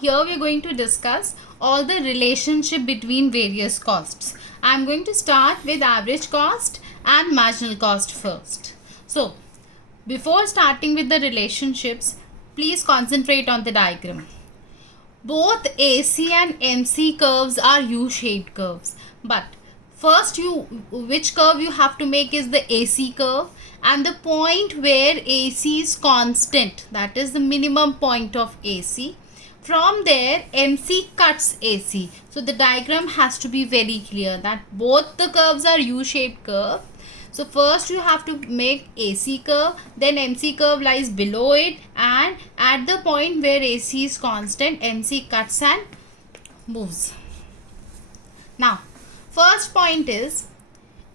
Here we are going to discuss all the relationship between various costs. I am going to start with average cost and marginal cost first. So, before starting with the relationships, please concentrate on the diagram. Both AC and MC curves are U-shaped curves, but first which curve you have to make is the AC curve, and the point where AC is constant, that is the minimum point of AC. From there MC cuts AC. So the diagram has to be very clear that both the curves are U-shaped curve. So first you have to make AC curve, then MC curve lies below it, and at the point where AC is constant, MC cuts and moves. Now, first point is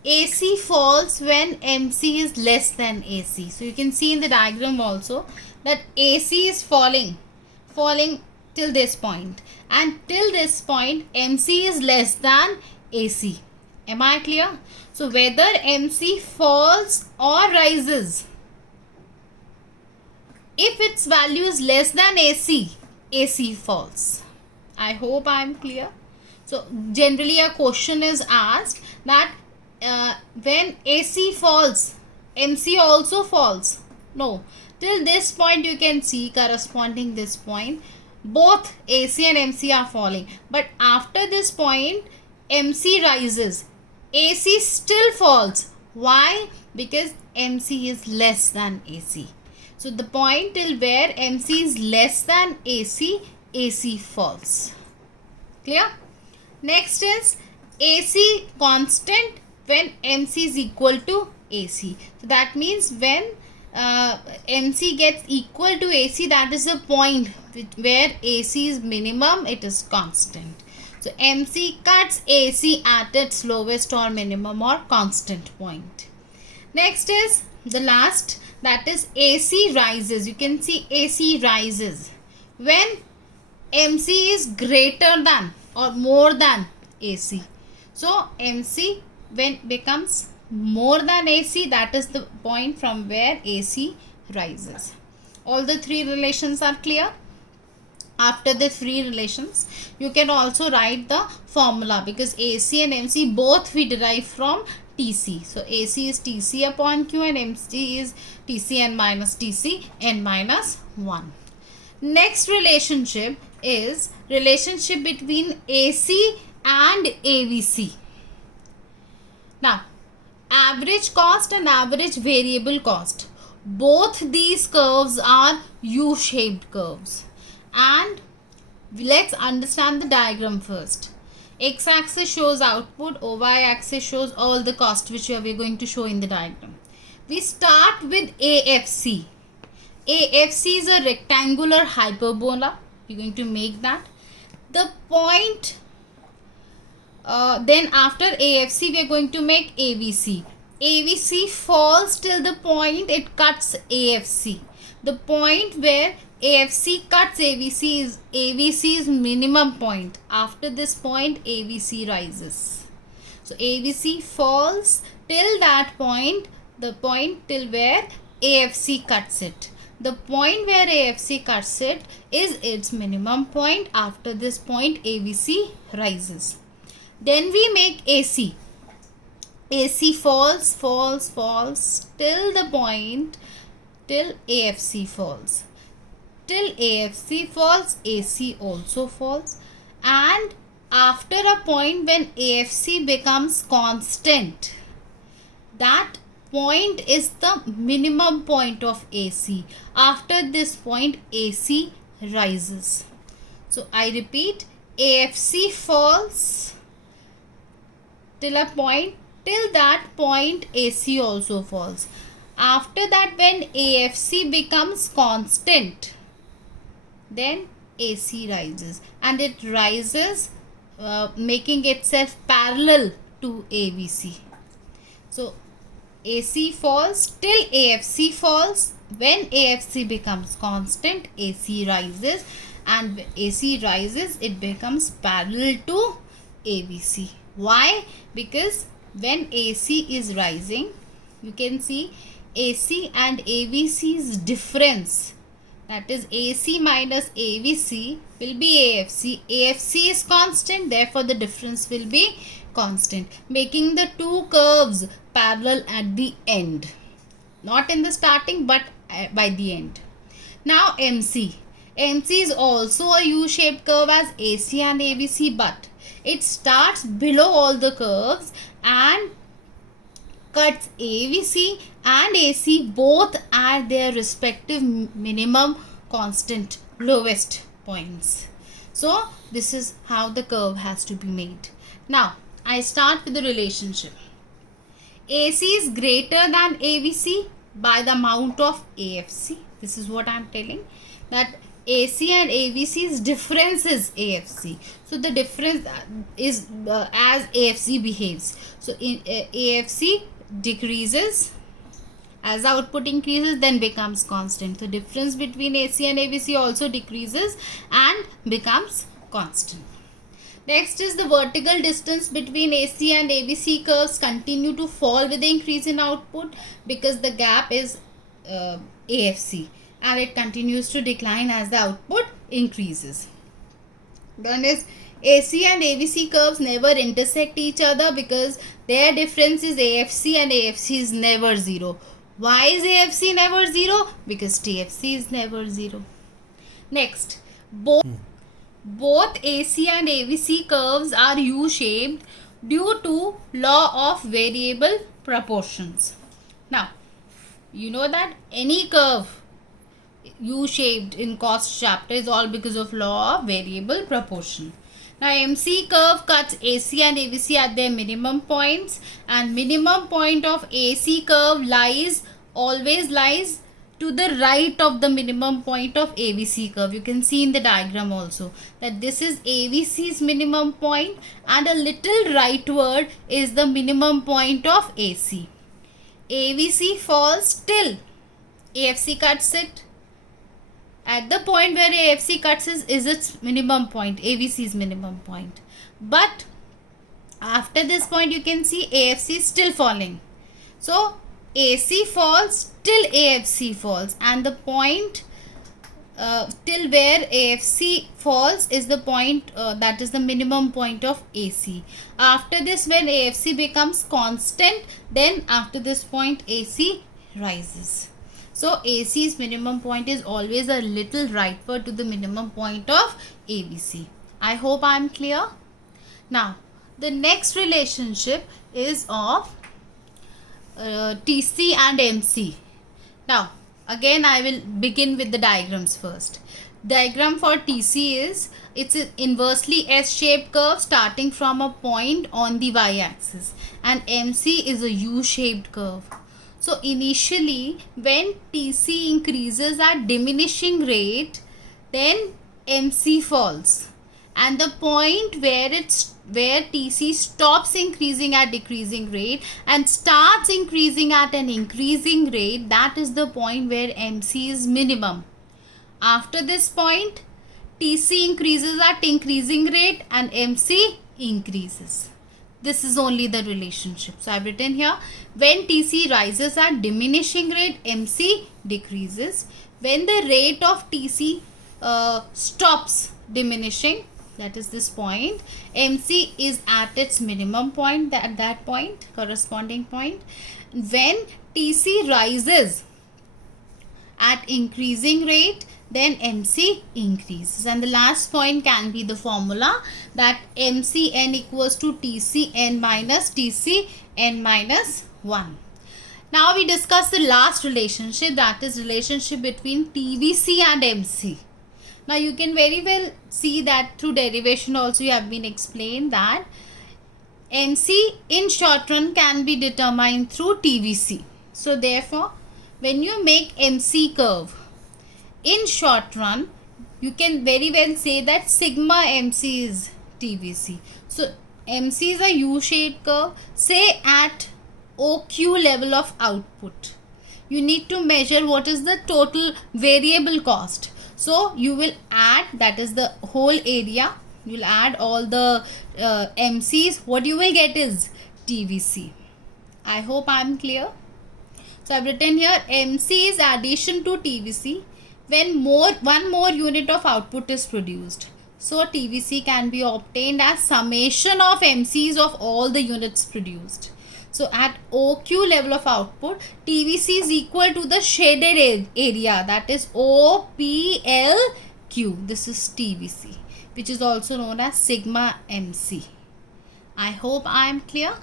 AC falls when MC is less than AC. So you can see in the diagram also that AC is falling till this point, and till this point MC is less than AC. Am I clear? So whether MC falls or rises, if its value is less than AC, AC falls. I hope I am clear. So generally a question is asked that when AC falls, MC also falls. No, till this point you can see corresponding this point, both AC and MC are falling. But after this point, MC rises. AC still falls. Why? Because MC is less than AC. So the point till where MC is less than AC, AC falls. Clear? Next is AC constant when MC is equal to AC. So that means when MC gets equal to AC, that is the point where AC is minimum, it is constant. So MC cuts AC at its lowest or minimum or constant point. Next is the last, that is AC rises. You can see AC rises when MC is greater than or more than AC. So MC when becomes more than AC, that is the point from where AC rises. All the three relations are clear. After the three relations, you can also write the formula, because AC and MC both we derive from TC. So AC is TC upon Q and MC is TC n minus TC n minus 1. Next relationship is relationship between AC and AVC. Now, average cost and average variable cost, both these curves are U-shaped curves. And let's understand the diagram first. X-axis shows output, Y-axis shows all the cost which we are going to show in the diagram. We start with AFC. AFC is a rectangular hyperbola. We're going to make that. The point, then after AFC we are going to make AVC. AVC falls till the point it cuts AFC. The point where AFC cuts AVC is AVC's minimum point. After this point AVC rises. So AVC falls till that point, the point till where AFC cuts it. The point where AFC cuts it is its minimum point. After this point AVC rises. Then we make AC. AC falls till the point till AFC falls. Till AFC falls, AC also falls, and after a point when AFC becomes constant, that point is the minimum point of AC. After this point AC rises. So I repeat, AFC falls till a point, till that point AC also falls. After that, when AFC becomes constant, then AC rises, and it rises making itself parallel to AVC. So AC falls till AFC falls. When AFC becomes constant, AC rises, and AC rises, it becomes parallel to AVC. Why? Because when AC is rising, you can see AC and AVC's difference that is AC minus AVC will be AFC. AFC is constant, therefore the difference will be constant, making the two curves parallel at the end. Not in the starting, but by the end. Now MC. MC is also a U-shaped curve as AC and AVC, but it starts below all the curves and cuts AVC and AC both at their respective minimum constant lowest points. So this is how the curve has to be made. Now I start with the relationship. AC is greater than AVC by the amount of AFC. This is what I am telling, that AC and AVC's difference is AFC. So the difference is as AFC behaves. So in AFC decreases as the output increases, then becomes constant. The difference between AC and AVC also decreases and becomes constant. Next is the vertical distance between AC and AVC curves continue to fall with the increase in output, because the gap is AFC, and it continues to decline as the output increases. Then is AC and AVC curves never intersect each other because their difference is AFC and AFC is never 0. Why is AFC never 0? Because TFC is never 0. Next, both AC and AVC curves are U-shaped due to law of variable proportions. Now, you know that any curve U-shaped in cost chapter is all because of law of variable proportion. Now MC curve cuts AC and AVC at their minimum points, and minimum point of AC curve always lies to the right of the minimum point of AVC curve. You can see in the diagram also that this is AVC's minimum point, and a little rightward is the minimum point of AC. AVC falls till AFC cuts it. At the point where AFC cuts is its minimum point, AVC's minimum point. But after this point, you can see AFC is still falling. So AC falls till AFC falls, and the point till where AFC falls is the point that is the minimum point of AC. After this, when AFC becomes constant, then after this point AC rises. So AC's minimum point is always a little rightward to the minimum point of AVC. I hope I am clear. Now the next relationship is of TC and MC. Now again I will begin with the diagrams first. Diagram for TC is, it's an inversely S-shaped curve starting from a point on the y-axis, and MC is a U-shaped curve. So initially when TC increases at diminishing rate, then MC falls, and the point where TC stops increasing at decreasing rate and starts increasing at an increasing rate, that is the point where MC is minimum. After this point, TC increases at increasing rate and MC increases. This is only the relationship. So I have written here, when TC rises at diminishing rate, MC decreases. When the rate of TC stops diminishing, that is this point, MC is at its minimum point, at that point, corresponding point. When TC rises at increasing rate, then MC increases. And the last point can be the formula that MCN equals to TCN minus TCN minus 1. Now we discuss the last relationship, that is relationship between TVC and MC. Now you can very well see that through derivation also you have been explained that MC in short run can be determined through TVC. So therefore when you make MC curve in short run, you can very well say that sigma MC is TVC. So MC is a U-shaped curve. Say at OQ level of output, you need to measure what is the total variable cost. So you will add, that is the whole area, you will add all the MCs. What you will get is TVC. I hope I am clear. So I have written here MC is addition to TVC, when one more unit of output is produced. So TVC can be obtained as summation of MCs of all the units produced. So at OQ level of output, TVC is equal to the shaded area, that is OPLQ. This is TVC, which is also known as sigma MC. I hope I am clear.